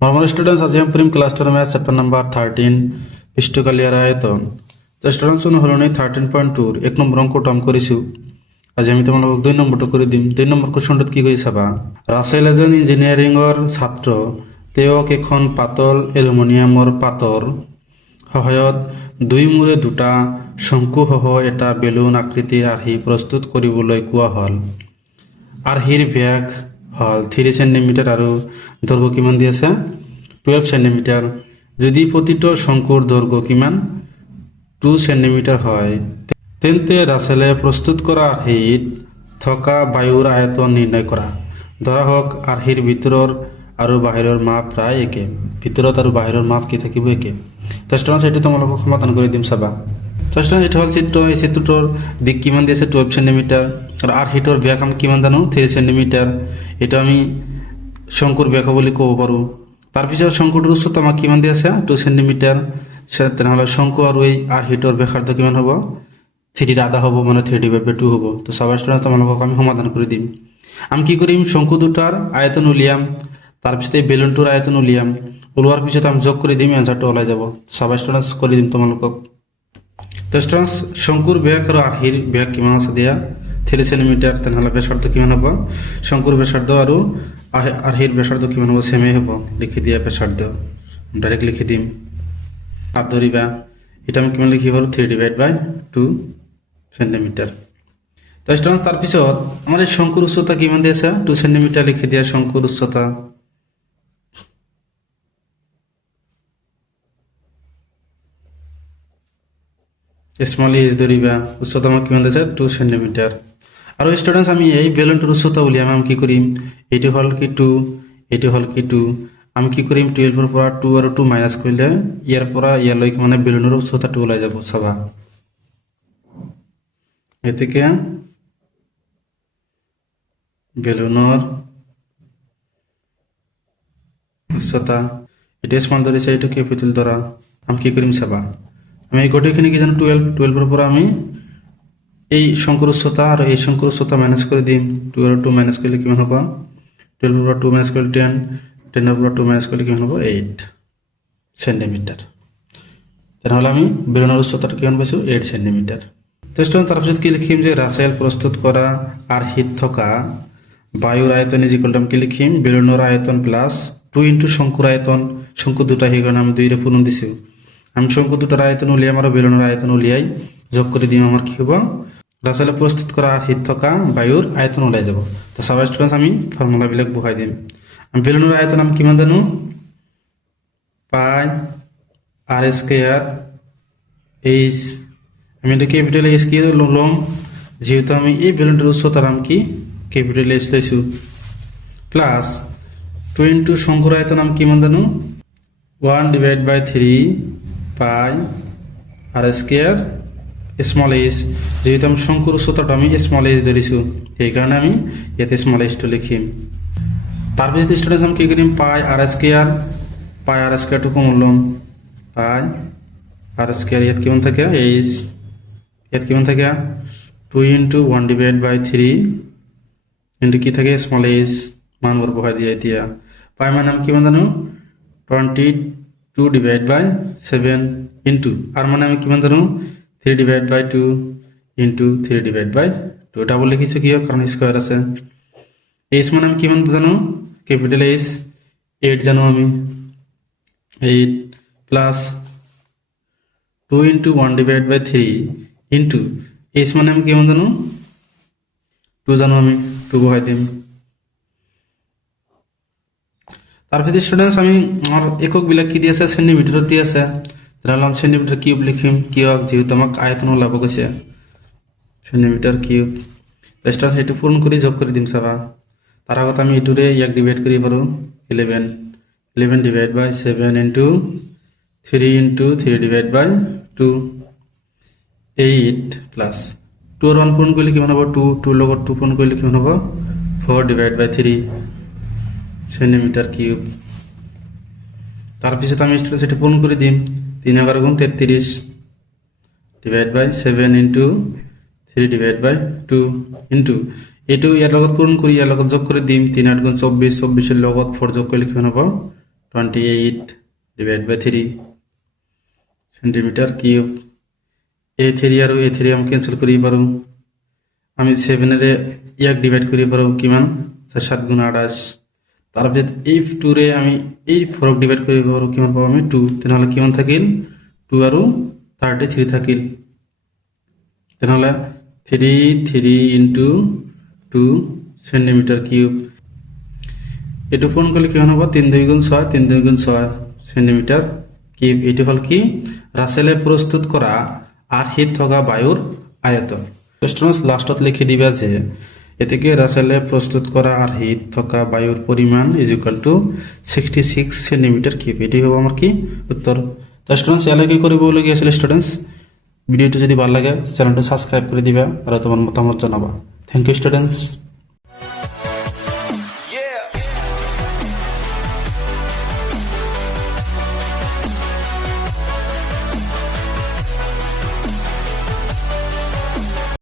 Normal students আজি আমি পড়িম class 10 math chapter number 13 পৃষ্ঠকালীয়ার আয়তন। তো স্টুডেন্টস হলো 13.2 এক নম্বর অঙ্কটা আমি করেছি। আজি আমি তোমালোকক 2 নম্বরটা করে দিম। 2 নম্বৰ কোৱেশ্যনটোত কি কৈছে চাবা। ৰাছেল এজন ইঞ্জিনিয়াৰিঙৰ ছাত্ৰ। তেওঁক এখন পাতল এলুমিনিয়ামৰ পাতৰ সহায়ত দুই মূৰে দুটা শংকুসহ এটা বেলুন আকৃতিৰ আৰ্হি প্ৰস্তুত কৰিবলৈ কোৱা হ'ল। আৰ্হিৰ ব্যাস হল 3 সেন্টিমিটার আর দৈর্ঘ্য কিমান দি আছে 12 সেন্টিমিটার। যদি প্রতিটো শঙ্কুর দৈর্ঘ্য কিমান 2 সেন্টিমিটার হয় তেন্তে রাসেলে প্রস্তুত করা আৰ্হিত থকা বায়ুৰ আয়তন নিৰ্ণয় কৰা। ধৰা হোক আৰ্হিৰ ভিতৰৰ আৰু বাহিৰৰ মাপ প্ৰায় একে। ভিতৰত আৰু বাহিৰৰ মাপ কি থাকিব একে। তো স্টুডেন্টস এটি তোমালোকক সমাধান কৰি দিম চাবা। তো স্টুডেন্টস এটা হল চিত্ৰ। এই চিত্ৰটোৰ দিক কিমান দিয়েছে 12 সেন্টিমিটাৰ আৰ আৰ্হিটোৰ ব্যাস আমি কিমান জানো 3 সেন্টিমিটাৰ। এটা আমি শঙ্কুৰ ব্যাস বলে ক'ব পাৰোঁ। তাৰপিছত শঙ্কুটোৰ উচ্চতা আমাক কিমান দি আছে 2 সেন্টিমিটাৰ। তেনেহ'লে শঙ্কু আৰু এই আৰ্হিটোৰ ব্যাসাৰ্ধ কিমান হ'ব 3 আধা হ'ব, মানে 3/2 হ'ব। তো চাবা স্টুডেন্টস তোমালোকক আমি সমাধান কৰি দিম। আমি কি কৰিম শঙ্কু দুটাৰ আয়তন উলিয়াম, তাৰপিছত এই বেলুনটোৰ আয়তন উলিয়াম। ওলোৱাৰ পিছত আমি যোগ কৰি দিম, এনচাৰটো ওলাই যাব। চাবা স্টুডেন্টস কৰি দিম তোমালোকক। তো স্টুডেন্টস শঙ্কুৰ ব্যাস আৰ আৰ্হিৰ ব্যাস কিমান আছে দিয়া 3 সেন্টিমিটাৰ। তেনেহ'লে ব্যাসাৰ্ধ কিমান হ'ব শঙ্কুৰ ব্যাসাৰ্ধ আৰু আৰ্হিৰ ব্যাসাৰ্ধ কিমান হ'ব সেমেই হ'ব। লিখি দিয়া ব্যাসাৰ্ধ ডাইৰেক্ট লিখি দিম আৰ ধৰিবা এটা আমি কিমান লিখি পাৰোঁ 3/2 সেন্টিমিটাৰ। তো স্টুডেন্টস তাৰপিছত আমাৰ এই শঙ্কুর উচ্চতা কিমান দি আছে 2 সেন্টিমিটার। লিখি দিয়া শঙ্কুর উচ্চতা স্মল এজ ধরিবা উচ্চতা আমার কিমান দিয়েছে 2 সেন্টিমিটার। আর স্টুডেন্টস আমি এই বেলুনটোর উচ্চতা উলিয়াম। আমি কি করিম এইটো হল কি 2, এইটো হল কি 2। আমি কি করিম 12 পৰা 2 আৰু 2 মাইনাস কৰিলে ইয়াৰ পৰা ইয়ালৈকে মানে বেলুনৰ উচ্চতাটো ওলাই যাব। চাবা এতেকে বেলুনৰ উচ্চতা এটা স্মল ধৰিছে, এইটো ক্যাপিটাল ধৰা। আমি কি কৰিম চাবা আমি এই গোটেইখিনি কি জানো 12 পৰা আমি এই শঙ্কুর উচ্চতা আর এই শঙ্কুর উচ্চতা মাইনাস করে দিম। 2 আর 2 মাইনাস করলে কিমান হ'ব 12 পৰা 2 মাইনাস কৰলে 10, 10 পৰা 2 মাইনাস কৰলে কিমান হ'ব 8 সেন্টিমিটাৰ। তেনেহ'লে আমি বেলুনৰ উচ্চতাটো কিমান পাইছোঁ 8 সেন্টিমিটাৰ। তো স্টুডেন্ট তাৰপিছত কি লিখিম যে ৰাছেল প্ৰস্তুত কৰা আৰ্হিত থকা বায়ুৰ আয়তন ইজ ইকুয়াল টু আমি কি লিখিম বেলুনৰ আয়তন প্লাস 2 ইন্টু শঙ্কুৰ আয়তন। শঙ্কু দুটা সেইকাৰণে আমি 2 ৰে পূৰণ দিছোঁ। আমি শঙ্কু দুটার আয়তন উলিয়াম আর বেলুনের আয়তন উলিয়াই যোগ করে দিম। আমার কি হব রাসেলে প্রস্তুত করা আৰ্হিত থকা বায়ুর আয়তন ওলাই যাব। তো চাবা স্টুডেন্টস আমি ফর্মুলাবিলাক বহাই দিম। আমি বেলুনের আয়তন আমি কিমান জানো পাই আর স্কয়ার এইচ। আমি এটা ক্যাপিটাল এইচ কি লম যেহেতু আমি এই বেলুনটার উচ্চতার আমি কি ক্যাপিটাল এইচ লৈছো প্লাস 2 ইন্টু শঙ্কুর আয়তন আমি কিমান জানো 1/3 পাই আর স্কয়ার স্মল এইচ। যেহেতু আমি শঙ্কুর উচ্চতাটা আমি স্মল এইচ ধরিছো এই কারণে আমি এতে স্মল এইচটা লিখিম। তারপর স্টুডেন্টস আমি কি করিম পাই আর স্কয়ার টু কমন লম পাই আর স্কয়ার ইয়াত কিমান থাকে এইচ, ইয়াত কিমান থাকে 2 ইন্টু 1/3 ইন্টু কি থাকে স্মল এইচ মানবোৰ বহাই দিয়া। এতিয়া পাই মানে আমি কিমান জানো 22/7 ইন্টু আর মানে আমি কিমান জানো 3/2 ইন্টু 3/2 ডাবল লিখিছো কিয় কারণ স্কয়ার আছে। এইচ মানে আমি কিমান জানো ক্যাপিটাল এইচ 8 জানো আমি 8 প্লাস 2 ইন্টু 1/3 ইন্টু এইচ মানে আমি কিমান জানো 2 জানো আমি 2 বহাই দিম। তারপরে স্টুডেন্টস আমি আমার একক বিলাক কি দিয়ে আছে সেন্টিমিটার দিয়ে আছে। তাহলে আমি সেন্টিমিটার কিউব লিখিম কিউব যেহেতু আমাক আয়তন ওলাব গৈছে সেন্টিমিটার কিউব। স্টুডেন্টস এইটো পূরণ করে যোগ করে দিম চাবা। তার আগত আমি এইটোরে ইয়াক ডিভাইড করি পারো 11/7 ইন্টু 3 ইন্টু 3/2 8 প্লাস 2 আর 1 পূরণ করলে কিমান হ'ব 2 লগত 2 পূরণ করলে কিমান হ'ব 4/3 সেন্টিমিটার কিউব। তারপিছত আমি স্টুডেন্টস এটা পূরণ করে দিম 3 × 33 /7 ইন্টু 3/2 ইন্টু এইটো ইয়াৰ লগত পূৰণ কৰি ইয়াৰ লগত যোগ কৰি দিম 3 × 8 = 24, 24 লগত 4 যোগ কৰিলে কিমান হ'ব 28 ডিভাইড বাই 3 সেন্টিমিটাৰ কিউব। A3 আৰু A3 আমি কেনসেল কৰি পাৰোঁ। আমি 7 ৰে ইয়াক ডিভাইড কৰি পাৰোঁ কিমান 7 গুণ 28। তাৰপিছত এই 2 ৰে আমি এই 4ক ডিভাইড কৰিব পাৰোঁ কিমান পাওঁ আমি 2। তেনেহ'লে কিমান থাকিল 2 আৰু 33 থাকিল। তেনেহ'লে 3 ইনটু 2 সেন্টিমিটার কিউব। এটু পূরণ করলে কি হবে 3 2 গুণ 6 3 2 গুণ 6 সেন্টিমিটার কিউব। এটি হল কি রাসেলে প্রস্তুত করা আর হিট থকা বায়ুর আয়তন। স্টুডেন্টস লাস্টত লিখি দিবা যে এটিকে রাসেলে প্রস্তুত করা আর হিট থকা বায়ুর পরিমাণ is equal to 66 centimetre cube. এটি হবে আমার কি উত্তর। তো স্টুডেন্টস ইয়ালে কি করবলগীয়া আছিল স্টুডেন্টস, ভিডিওটি যদি ভালো লাগে চ্যানেলটি সাবস্ক্রাইব করে দিবা আর তোমার মতামত জানাবা। Thank you students.